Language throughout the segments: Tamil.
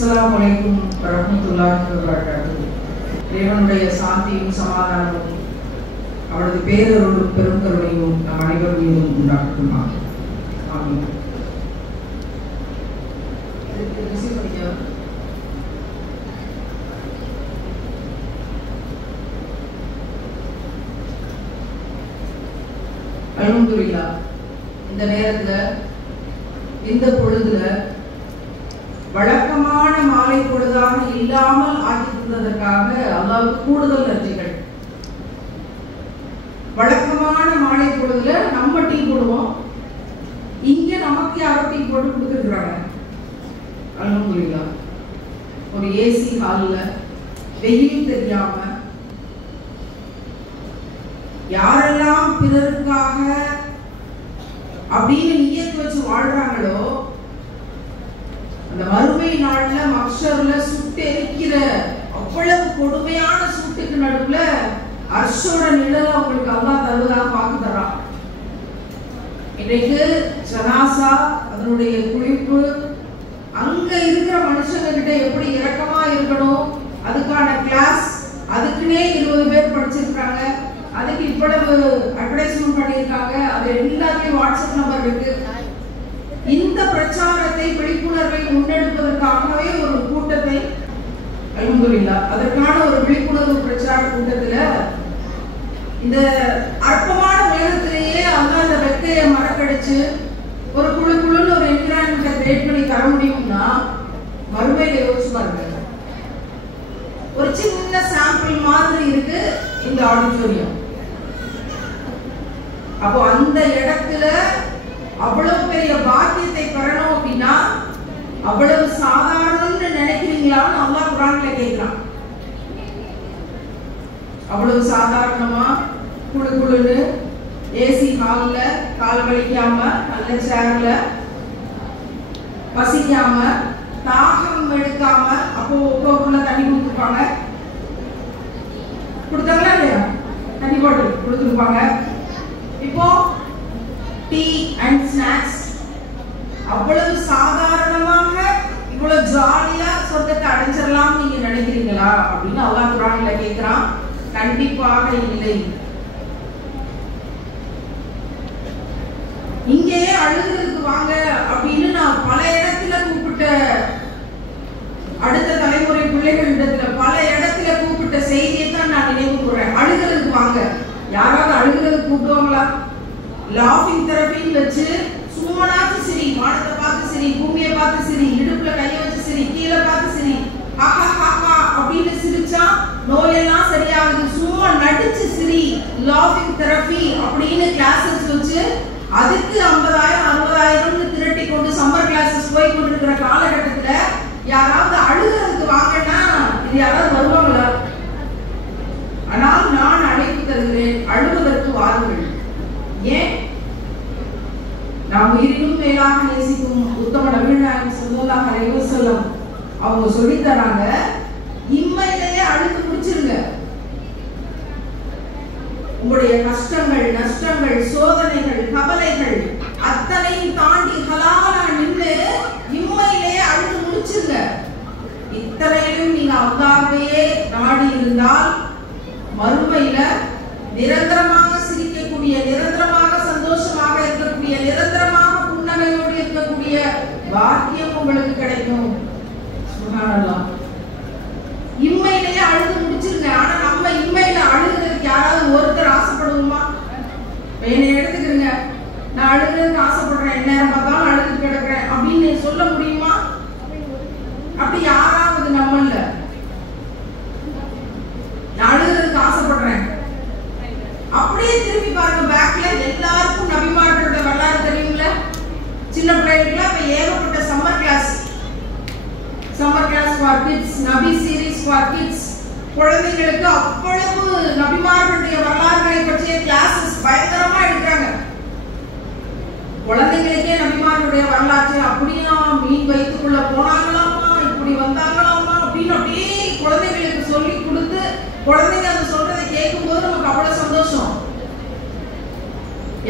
அஸ்ஸலாமு அலைக்கும் வரஹ்மத்துல்லாஹி வபரகாத்துஹு. தேவனுடைய சாந்தியும் சமாதானமும் அவரது பேரருளும் பெருங்கருணையும் நம் அனைவர் மீதும் உண்டாகட்டுமா. ஆமீன். அல்ஹம்துலில்லாஹ். இந்த நேரத்துல இந்த பொழுதுல வழக்கமான மாலை பொழுதாக இல்லாமல் ஆக்கி தந்ததற்காக அல்லாஹ்வுக்கு கூடுதல் நன்றிகள். வழக்கமான மாலை பொழுதுல நம்ம டீ போடுவோம், இங்க நமக்கு யாரும் டீ போட்டு கொடுத்துருக்காங்க. அல்ஹம்துலில்லாஹ். ஒரு ஏசி ஹால்ல வெயில் தெரியாம யாரெல்லாம் பிறருக்காக அப்படின்னு நியத்து வச்சு வாழ்றாங்களோ அந்த மறுமை நாள்ல மக்ஷர்ல சுட்டு எரிக்கிற அவ்வளவு கொடுமையான சூட்டுக்கு நடுவுல அர்ஷோட நிழல் அவங்களுக்கு அல்லாஹ் தருவதாக வாக்கு தர்றான். இன்னைக்கு ஜனாசா அதனுடைய குளிப்பு அங்க இருக்கிற மனுஷங்க கிட்ட எப்படி இரக்கமா இருக்கணும் அதுக்கான கிளாஸ் அதுக்குன்னே 20 பேர் படிச்சிருக்காங்க. அதுக்கு இவ்வளவு அட்வர்டைஸ்மெண்ட் பண்ணியிருக்காங்க. அது எல்லாத்தையும் வாட்ஸ்அப் நம்பர் இருக்கு. இந்த பிரச்சாரத்தை விழிப்புணர்வை முன்னெடுப்பதற்காகவே ஒரு கூட்டத்தை அல்ஹம்துலில்லாஹ் அதற்கான ஒரு விழிப்புணர்வு பிரச்சார கூட்டத்துல இந்த அற்பமான உலகத்திலேயே அல்லாஹ் அந்த வெக்கையை மறக்கடிச்சு ஒரு குழுக்குழுன்னு ஒரு என்விரான்மெண்ட்டை கிரியேட் பண்ணி தர முடியும்னா மறுமையில யோசிச்சு பாருங்க. ஒரு சின்ன சாம்பிள் மாதிரி இருக்கு இந்த ஆடிட்டோரியம். அப்போ அந்த இடத்துல அவ்வளவு பெரிய பாக்கியத்தை பெறணும் அப்படின்னா அவ்வளவு சாதாரணம்னு நினைக்கிறீங்களான்னு அல்லாஹ் குர்ஆன்ல கேட்கிறான். அவ்வளவு சாதாரணமா குளுகுளுன்னு ஏசி ஹால்ல கால் வலிக்காம நல்ல சேர்ல பசிக்காம தாகம் எடுக்காம அப்போ உள்ள தண்ணி கொடுத்துருப்பாங்க. கொடுத்தாங்களா இல்லையா? தண்ணி பாட்டில் கொடுத்துருப்பாங்க. இப்போ டீ அண்ட் ஸ்நாக்ஸ் அவ்வளவு சாதாரணமாக இவ்வளவு ஜாலியா சொர்க்கத்தை அடைஞ்சிடலாம் நீங்க நினைக்கிறீங்களா அப்படின்னு அல்லாஹ் குர்ஆன்ல கேட்கிறான். கண்டிப்பாக இல்லை. இங்கேயே அழுகிறதுக்கு வாங்க அப்படின்னு நான் பல இடத்துல கூப்பிட்ட அடுத்த தலைமுறை பிள்ளைகளிடத்துல பல இடத்துல கூப்பிட்ட செய்தியை தான் நான் நினைவு கூறேன். அழுகிறதுக்கு வாங்க. யாராவது அழுகிறதுக்கு கூப்பிடுவாங்களா? லாஃபிங் தெரபின்னு வச்சு சும்மானாச்சு சிரி, வானத்தை பார்த்து சிரி, பூமியை பார்த்து சிரி, இடுப்புல கையை வச்சு சிரி, கீழே பார்த்து சிரி, ஹாஹா ஹாஹா அப்படின்னு சிரிச்சா நோயெல்லாம் சரியாகுது. சும்மா நடிச்சு சிரி, லாஃபிங் தெரபி அப்படின்னு கிளாஸஸ் வச்சு அதுக்கு 50,000 60,000 திரட்டி கொண்டு சம்மர் கிளாஸஸ் போய் கொண்டிருக்கிற காலகட்டத்துல யாராவது அழுகிறதுக்கு வாங்கன்னா இது யாராவது வருவாங்களா? ஆனால் நான் அழைப்பு தருகிறேன், அழுவதற்கு வாருங்கள். ஏன்? நாம் உயிரினும் மேலாக நேசிக்கும் உத்தம நபிகள் நாயகம் ஸல்லல்லாஹு அலைஹி வஸல்லம் அவங்க சொல்லி தராங்க, இம்மையிலேயே அழுது முடிச்சிருங்க. உங்களுடைய கஷ்டங்கள் நஷ்டங்கள் சோதனைகள் கவலைகள் அத்தனையும் தாண்டி ஹலாலா நின்று இம்மையிலேயே அழுது முடிச்சிருங்க. இத்தனையிலும் நீங்க அல்லாஹ்வையே நாடி இருந்தால் மறுமையில நிரந்தரமாக சிரிக்கக்கூடிய, நிரந்தரமாக சந்தோஷமாக இருக்கக்கூடிய, நிரந்தரமாக புன்னகையோடு இருக்கக்கூடிய பாக்கியம் உங்களுக்கு கிடைக்கும். சுப்ஹானல்லாஹ். இம்மையிலேயே அழுது முடிச்சிருங்க. ஆனா நம்ம இம்மையில அழுகிறதுக்கு யாராவது ஒருத்தர் ஆசைப்படுவோமா? என்னை எடுத்துக்கிறீங்க, நான் அழுகிறதுக்கு ஆசைப்படுறேன், எந்நேரம் பார்த்தாலும் அழுது கிடக்கிறேன் அப்படின்னு சொல்ல முடியுமா? அப்படி யாராவது நம்மள நான் அழுகிறதுக்கு ஆசைப்படுறேன் அப்படியே திரும்பி பாருங்க. பேக்ல எல்லாருக்கும் நபிமார்களோட வரலாறு தெரியுங்களா? சின்ன பிள்ளைகளுக்குலாம் இப்ப ஏகப்பட்ட சம்மர் கிளாஸ் ஃபார் கிட்ஸ், நபி சீரிஸ் ஃபார் கிட்ஸ். குழந்தைகளுக்கு அவ்வளவு நபிமார்களுடைய வரலாறுகளை பற்றிய கிளாஸஸ் பயங்கரமா எடுக்கிறாங்க. குழந்தைகளுக்கே நபிமார்களுடைய வரலாற்றை அப்படியா மீன் வயிற்றுக்குள்ள போனாங்களாமா, இப்படி வந்தாங்களாமா அப்படின்னு அப்படியே குழந்தைகளுக்கு சொல்லி கொடுத்து குழந்தைங்க அதை சொல்றதை கேட்கும் போது நமக்கு அவ்வளவு சந்தோஷம்.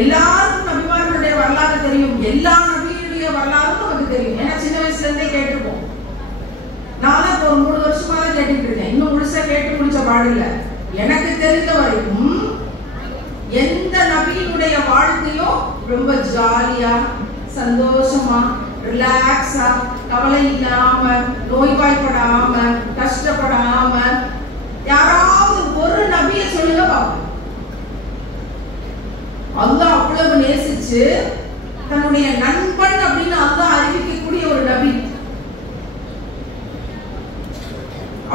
எல்லாருக்கும் நபிமார்களுடைய வரலாறு தெரியும், எல்லா நபியுடைய வரலாறும் நமக்கு தெரியும். ஏன்னா சின்ன வயசுல இருந்தே கேட்டிருப்போம். பாடல. எனக்கு தெரிந்த வரைக்கும் எந்த நபியினுடைய வாழ்க்கையும் ரொம்ப ஜாலியா, சந்தோஷமா, ரிலாக்ஸா, கவலை இல்லாம, நோய்வாய்ப்படாம, கஷ்டப்படாம, யாராவது ஒரு நபியை சொல்லுங்க பாப்போம். அல்லாஹ் அவ்வளவு நேசிச்சு தன்னுடைய நண்பன் அப்படின்னு அல்லாஹ் அறிவிக்கக்கூடிய ஒரு நபி,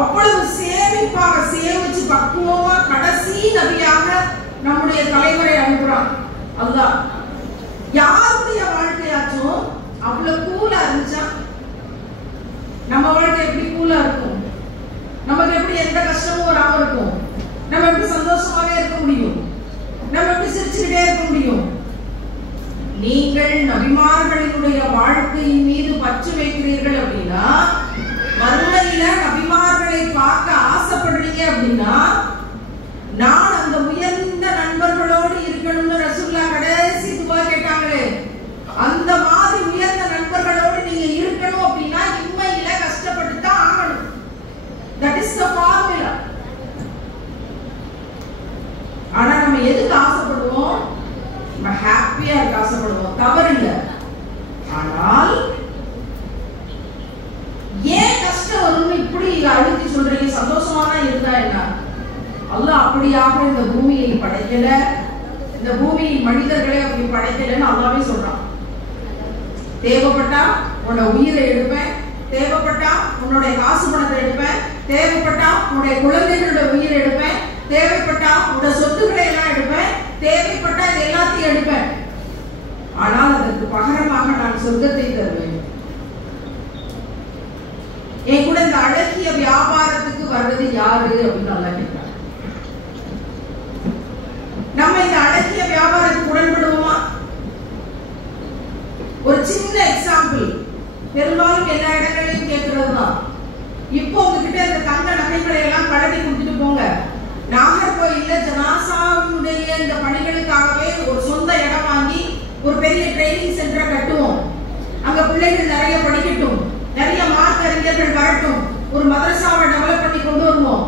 அவ்வளவு சேமிப்பாக சேமிச்சு பக்குவமா கடைசி நபியாக நம்முடைய தலைவரை அனுப்புறான் அல்லாஹ். யாருடைய வாழ்க்கையாச்சும் அவ்வளவு கூலா இருந்துச்சா? நம்ம வாழ்க்கை எப்படி கூலா இருக்கும்? நமக்கு எப்படி எந்த கஷ்டமும் வராம இருக்கும்? நம்ம எப்படி சந்தோஷமாவே இருக்க முடியும்? நம்ம எப்படி சிரிச்சுக்கிட்டே இருக்க முடியும்? நீங்கள் நபிமார்களினுடைய வாழ்க்கையின் மீது பற்று வைக்கிறீர்கள் அப்படின்னா, மறுமையில நபிமார்களை பார்க்க ஆசைப்படுறீங்க அப்படின்னா, நான் அந்த உயர்ந்த நண்பர்களோடு இருக்கணும்னு ரசூலுல்லாஹ் கடைசி துவா கேட்டாங்களே, அந்த மாதிரி உயர்ந்த நண்பர்களோடு நீங்க இருக்கணும் அப்படின்னா இம்மையில கஷ்டப்பட்டு தான் ஆகணும். That is the formula. ஆனா நம்ம எதுக்கு ஆசைப்படுவோம்? நம்ம ஹாப்பியா இருக்க ஆசைப்படுவோம், தவறு இல்லை. ஆனால் ஏன் கஷ்டம் வரும்னு இப்படி அழுத்தி சொல்றீங்க? சந்தோஷமா தான் இருந்தா என்ன? அல்லாஹ் அப்படியாக இந்த பூமியை படைக்கல, இந்த பூமியின் மனிதர்களை அப்படி படைக்கலன்னு அல்லாஹ்வே சொல்றான். தேவைப்பட்டா உன்னோட உயிரை எடுப்பேன், தேவைப்பட்டா உன்னுடைய காசு பணத்தை எடுப்பேன், தேவைப்பட்டா உன்னுடைய குழந்தைகளோட உயிரை எடுப்பேன், தேவைப்பட்டா உன்னோட சொத்துக்களை எல்லாம் எடுப்பேன், தேவைப்பட்டா இது எல்லாத்தையும் எடுப்பேன். ஆனால் அதற்கு பகரமாக நான் சொர்க்கத்தை தருவேன். என் கூட இந்த அழகிய வியாபாரத்துக்கு வர்றது யாரு அப்படின்னு நல்லா கேட்கிறார். நம்ம இந்த அழகிய வியாபாரத்துக்கு உடன்படுவோமா? ஒரு சின்ன எக்ஸாம்பிள், பெரும்பாலும் எல்லா இடங்களையும் கேட்கறது தான். இப்போ உங்ககிட்ட இந்த தங்க நகைகளை எல்லாம் கடத்தி கொடுத்துட்டு போங்க. நாகர்கோயில்ல ஜனாசாவுடைய இந்த பணிகளுக்காகவே ஒரு சொந்த இடம் வாங்கி ஒரு பெரிய ட்ரைனிங் சென்டரை கட்டுவோம். அங்க பிள்ளைகள் நிறைய படிக்கட்டும், நிறைய மார்க் அறிஞர்கள் வரட்டும், ஒரு மதரசாவை டெவலப் பண்ணி கொண்டு வருவோம்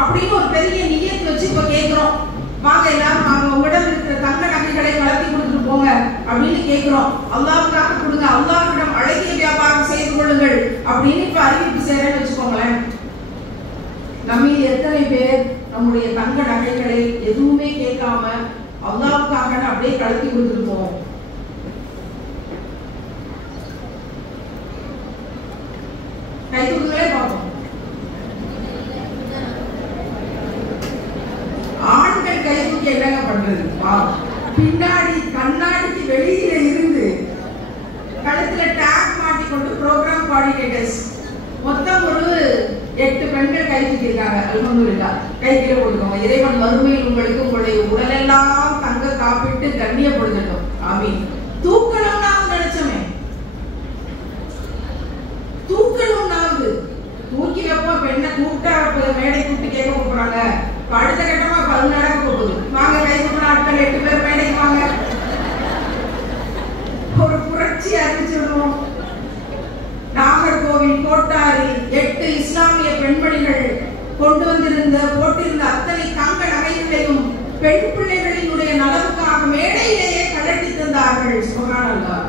அப்படின்னு ஒரு பெரிய நியத்து வச்சு இப்ப கேட்கிறோம். வாங்க எல்லாரும் வாங்க, உங்களிடம் இருக்கிற தங்க நகைகளை கலத்தி கொடுத்துட்டு போங்க அப்படின்னு கேட்கிறோம். அல்லாஹ்வுக்காக கொடுங்க, அல்லாஹ்விடம் அழகிய வியாபாரம் செய்து கொள்ளுங்கள் அப்படின்னு இப்ப அறிவிப்பு செய்யறேன்னு வச்சுக்கோங்களேன். நம்ம எத்தனை பேர் நம்முடைய தங்க நகைகளை எதுவுமே கேட்காம அல்லாஹ்வுக்காக அப்படியே கலத்தி கொடுத்துட்டு போவோம்? கை தூக்குங்களே பார்ப்போம். ஆண்கள் கை தூக்கி என்னங்க பண்றது? பின்னாடி கண்ணாடிக்கு வெளியில இருந்து கழுத்துல டேக் மாட்டிக்கொண்டு ப்ரோக்ராம் கோஆர்டினேட்டர்ஸ் மொத்தம் ஒரு 8 பெண்கள் கை தூக்கி இருக்காங்க. அல்ஹம்துலில்லாஹ். கை கீழே போட்டுக்கோங்க. இறைவன் மறுமையில் உங்களுக்கு உங்களுடைய உடலெல்லாம் தங்க காப்பிட்டு கண்ணியப்படுத்தட்டும். ஆமீன். தூக்கணும்னா நினைச்சோமே, தூக்கணும்னாவது தூக்கி வைப்போம். இப்ப என்ன கூப்பிட்டா மேடை கூப்பிட்டு கேட்க போறாங்க. அடுத்த கட்டமா 10 நடக்க போகுது. வாங்க கை தூக்கின ஆட்கள் 8 பேர் மேடைக்கு வாங்க, ஒரு புரட்சி அறிவிச்சிடுவோம். நாகர்கோவில் கோட்டாரில் 8 இஸ்லாமிய பெண்மணிகள் கொண்டு வந்திருந்த போட்டிருந்த அத்தனை தங்க நகைகளையும் பெண் பிள்ளைகளினுடைய நலவுக்காக மேடையிலேயே கலட்டி தந்தார்கள். சுப்ஹானல்லாஹ்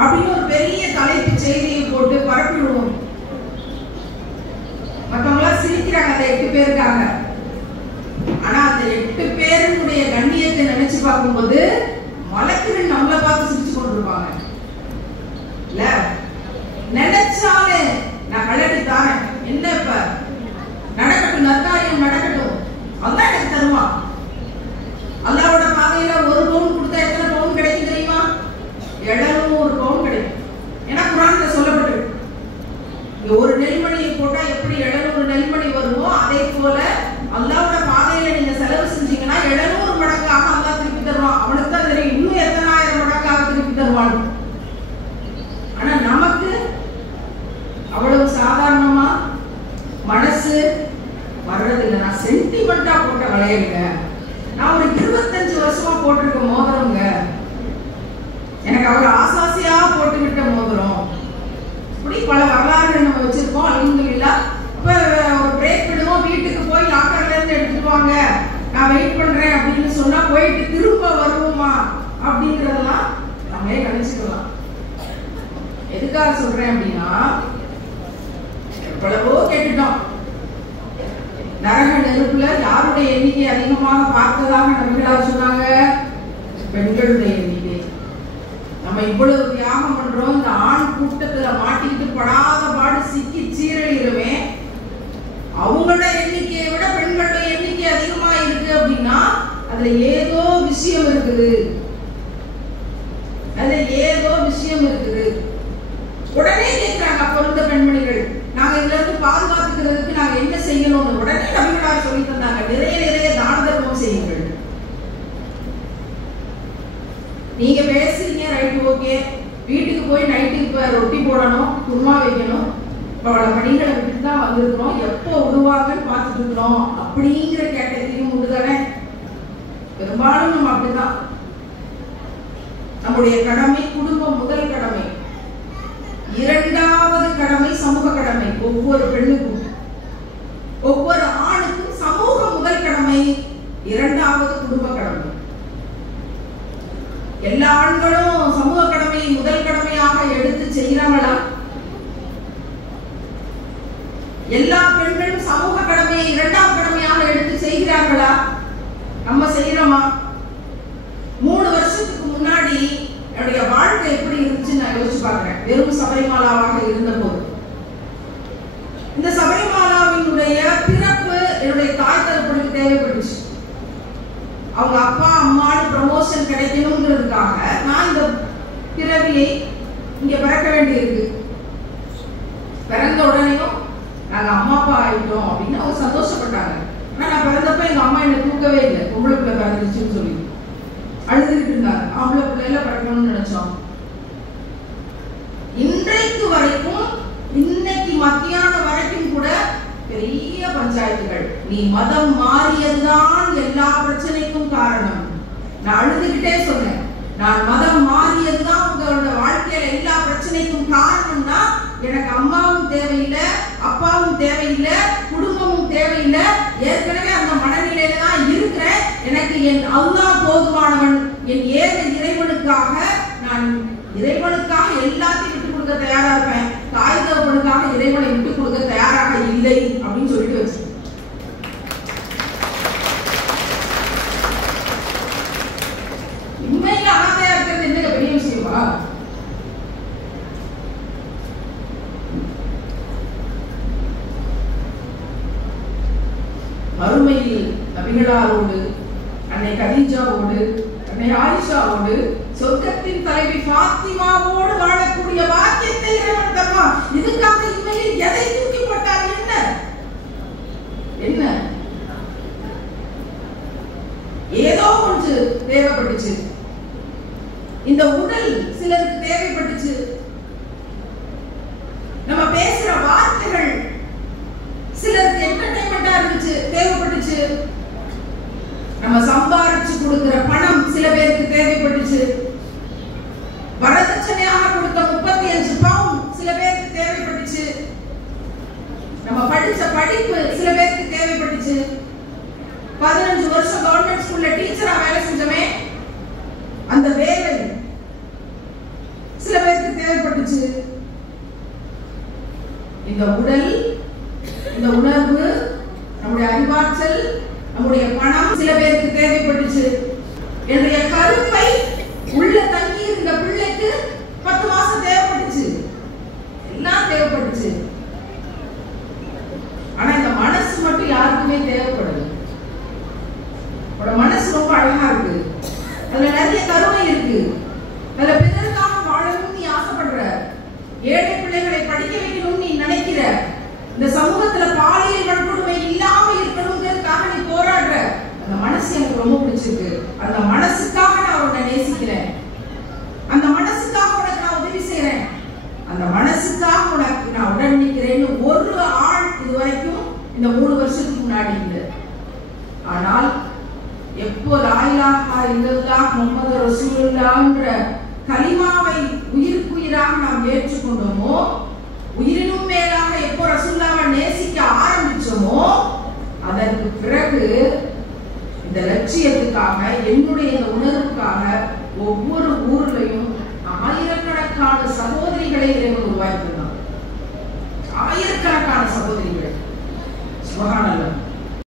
அப்படின்னு ஒரு பெரிய தலைப்பு செய்தியை போட்டு பரப்பிடுவோம். மற்றவங்களா சிரிக்கிறாங்க அந்த 8 பேருக்காக. ஆனா அந்த 8 பேருடைய கண்ணியத்தை நினைச்சு பார்க்கும்போது மலக்குகள் நம்மளை பார்த்து சிரிச்சு கொண்டிருப்பாங்க. இல்ல நினைச்சாலே நான் கலட்டி தாரேன், என்ன இப்ப நடக்கட்டும், நற்காரியம் நடக்கட்டும், அல்லாஹ் எனக்கு தருவான். அல்லாஹ்வோட பாதையில ஒரு பவுன் கொடுத்தா எத்தனை பவுன் கிடைக்கும் தெரியுமா? 700 பவுன் கிடைக்கும். ஏன்னா குர்ஆன்ல சொல்லப்பட்டிருக்கு. ஒரு நெல்மணியை போட்டா எப்படி 700 நெல்மணி வருமோ அதே போல அல்லாஹ்வோட பாதையில நீங்க செலவு செஞ்சீங்கன்னா 700 மடங்காக அல்லாஹ் திருப்பி தருவான். அவனுக்கு தான் தெரியும் இன்னும் எத்தனை ஆயிரம் மடங்காக திருப்பி தருவான். ஆனா நமக்கு அவ்வளவு சாதாரணமா மனசு வர்றதில்லை. நான் சென்டிமெண்டா போட்ட வளையலுங்க, நான் ஒரு 25 வருஷமா போட்டிருக்க மோதிரங்க, எனக்கு அவர் ஆசாசியா போட்டு விட்ட மோதிரம், இப்படி பல வரலாறுகள் நம்ம வச்சிருக்கோம். அல்ஹம்துலில்லாஹ். அப்ப ஒரு பிரேக் விடுவோம், வீட்டுக்கு போய் லாக்கர்ல சொன்னா போயிட்டு திரும்ப வருவோமா அப்படிங்கறதெல்லாம் நம்மளே கணிச்சுக்கலாம். எதுக்காக சொல்றேன் அப்படின்னா, எவ்வளவோ கேட்டுட்டோம். நரக நெருப்புல யாருடைய எண்ணிக்கை அதிகமாக பார்த்ததாக நபிகளார் சொன்னாங்க? பெண்களுடைய எண்ணிக்கை. நம்ம இவ்வளவு தியாகம் பண்றோம், இந்த ஆண் கூட்டத்துல மாட்டிக்கிட்டு படாத பாடு சிக்கி சீரழிகிறவே, அவங்களோட எண்ணிக்கையை விட பெண்களுடைய எண்ணிக்கை அதிகமா இருக்கு அப்படின்னா அதுல ஏதோ விஷயம் இருக்குது. அதுல ஏதோ விஷயம் இருக்குது. உடனே கேட்கிறாங்க அப்ப இருந்த பெண்மணிகள், நாங்க இதுல இருந்து பாதுகாத்துக்கிறதுக்கு நாங்க என்ன செய்யணும்னு உடனே நபிகளார் சொல்லி தந்தாங்க, நிறைய தான தர்மம் செய்யுங்கள். நீங்க பேசுறீங்க, ரைட், ஓகே, வீட்டுக்கு போய் நைட்டுக்கு இப்ப ரொட்டி போடணும், குருமா வைக்கணும், பல பணிகளை விட்டு தான் வந்திருக்கிறோம், எப்போ விடுவாங்கன்னு பார்த்துட்டு இருக்கிறோம் அப்படிங்கிற கேட்டகரியும் உண்டுதானே. பெரும்பாலும் நம்ம அப்படிதான். நம்முடைய கடமை குடும்பம் முதல் கடமை, இரண்டாவது கடமை சமூக கடமை. ஒவ்வொரு பெண்ணுக்கும், ஒவ்வொரு ஆணுக்கும் சமூக முதல் கடமை, இரண்டாவது குடும்ப கடமை. எல்லா ஆண்களும் சமூக கடமையை முதல் கடமையாக எடுத்து செய்கிறாங்களா? எல்லா பெண்களும் சமூக கடமையை இரண்டாவது கடமையாக எடுத்து செய்கிறார்களா? நம்ம செய்யறோமா? 3 வருஷத்துக்கு முன்னாடி என்னுடைய வாழ்க்கை எப்படி இருந்துச்சு நான் யோசிச்சு பார்க்கிறேன். வெறும் சபரிமாலாவாக இருந்த போது, இந்த சபரிமாலாவினுடைய பிறப்பு என்னுடைய தாய் தரப்புக்கு தேவைப்பட்டுச்சு. அவங்க அப்பா அம்மான்னு ப்ரமோஷன் கிடைக்கணுங்கிறதுக்காக நான் இந்த பிறவியை இங்க பிறக்க வேண்டியிருக்கு. பிறந்த உடனேயும் நாங்க அம்மா அப்பா ஆயிட்டோம் அப்படின்னு அவங்க சந்தோஷப்பட்டாங்க. ஆனா நான் பிறந்தப்ப எங்க அம்மா என்னை தூக்கவே இல்லை, பொம்பளை பிள்ளை பிறந்துச்சுன்னு சொல்லி அழுதுகிட்டு இருந்தாங்க. ஆம்பளை பிள்ளைல பிறக்கணும்னு நினைச்சோம். இன்றைக்கு வரைக்கும், இன்னைக்கு மத்தியானம் வரைக்கும் கூட பெரிய பஞ்சாயத்துகள், நீ மதம் மாறியதுதான் எல்லா பிரச்சனைக்கும் காரணம். நான் அழுதுகிட்டே சொன்னேன், நான் மதம் மாறியதுதான் உங்களோட வாழ்க்கையில எல்லா பிரச்சனைக்கும் காரணம்னா எனக்கு அம்மாவும் தேவையில்லை, அப்பாவும் தேவையில்லை, குடும்பமும் தேவையில்லை, ஏற்கனவே அந்த மனநிலையில தான் இருக்கிறேன். எனக்கு என் அல்லாஹ் போதுமானவன், என் ஏக இறைவனுக்காக நான் இறைவனுக்காக எல்லாத்தையும் விட்டு கொடுக்க தயாரா இருப்பேன், தாய் தகப்பனுக்காக இறைவனை விட்டு கொடுக்க தயாராக இல்லை அப்படின்னு சொல்லிட்டு வச்சு. உண்மையில அனாதையா இருக்கிறது என்ன பெரிய விஷயமா? மறுமையில் நபிகளாரோடு, அன்னை கதீஜாவோடு, அன்னை ஆயிஷாவோடு, சொர்க்கத்தின் தலைவி ஃபாத்திமாவோடு வாழக்கூடிய பாக்கியத்தை இறைவன் தருவான். இதுக்காக இன்மையில் எதை தூக்கி போட்டார்? என்ன ஏதோ ஒன்று தேவைப்பட்டுச்சு. இந்த உடல் சிலருக்கு தேவைப்பட்டுச்சு. நம்ம பேசுற வார்த்தைகள் சிலருக்கு என்டர்டைன்மெண்டா இருந்துச்சு, தேவைப்பட்டுச்சு. நம்ம சம்பாரிச்சு கொடுக்கிற பணம் சில பேருக்கு தேவைப்பட்டுச்சு. வரதட்சணையாக கொடுத்த 35 பவுன் சில பேருக்கு தேவைப்பட்டுச்சு. நம்ம படிச்ச படிப்பு சில பேருக்கு தேவைப்பட்டுச்சு. 15 வருஷம் கவர்மெண்ட் ஸ்கூல்ல டீச்சரா வேலை செஞ்சமே, அந்த வேலை சில பேருக்கு தேவைப்பட்டுச்சு. இந்த உடல், இந்த உணர்வு, நம்முடைய அறிவாற்றல், நம்முடைய பணம் சில பேருக்கு தேவைப்பட்டுச்சு. என்னுடைய கருப்பை உள்ள தங்கி இருந்த பிள்ளைக்கு 10 மாசம் தேவைப்பட்டுச்சு. எல்லாம் தேவைப்பட்டுச்சு. ஆனா இந்த மனசு மட்டும் யாருக்குமே தேவைப்படுது. மனசு ரொம்ப அழகா இருக்கு, அதுல நிறைய கருணை இருக்கு, அதுல பிறருக்காக வாழணும்னு நீ ஆசைப்படுற, ஏழை பிள்ளைகளை படிக்க வைக்கணும்னு நீ நினைக்கிற, இந்த சமூகத்துல பாலியல் வன்கொடுமை இல்லாம இருக்கணுங்கிறதுக்காக நீ போராடுற. அந்த மனசு எனக்கு ரொம்ப பிடிச்சிருக்கு. அந்த மனசுக்காக நான் உன்னை நேசிக்கிறேன், அந்த மனசுக்காக உனக்கு நான் உதவி செய்யறேன், அந்த மனசுக்காக உனக்கு நான் உடன் நிற்கிறேன்னு ஒரு ஆள் இதுவரைக்கும் இந்த 3 வருஷத்துக்கு முன்னாடி இல்லை. ஆனால் எப்போ லா இலாஹா இல்லல்லாஹ் முஹம்மது ரசூலுல்லாஹ்ன்ற கலிமாவை உயிருக்குயிராக நாம் ஏற்றுக்கொண்டோமோ, உயிரினும் மேலாக எப்போ ரசூலுல்லாஹ்வை நேசிக்க ஆரம்பிச்சோமோ, அதற்கு பிறகு இந்த லட்சியத்துக்காக, என்னுடைய இந்த உணர்வுக்காக ஒவ்வொரு ஊர்லயும் ஆயிரக்கணக்கான சகோதரிகளை உருவாக்கினார். ஆயிரக்கணக்கான சகோதரிகள். சுபஹானல்லாஹ்.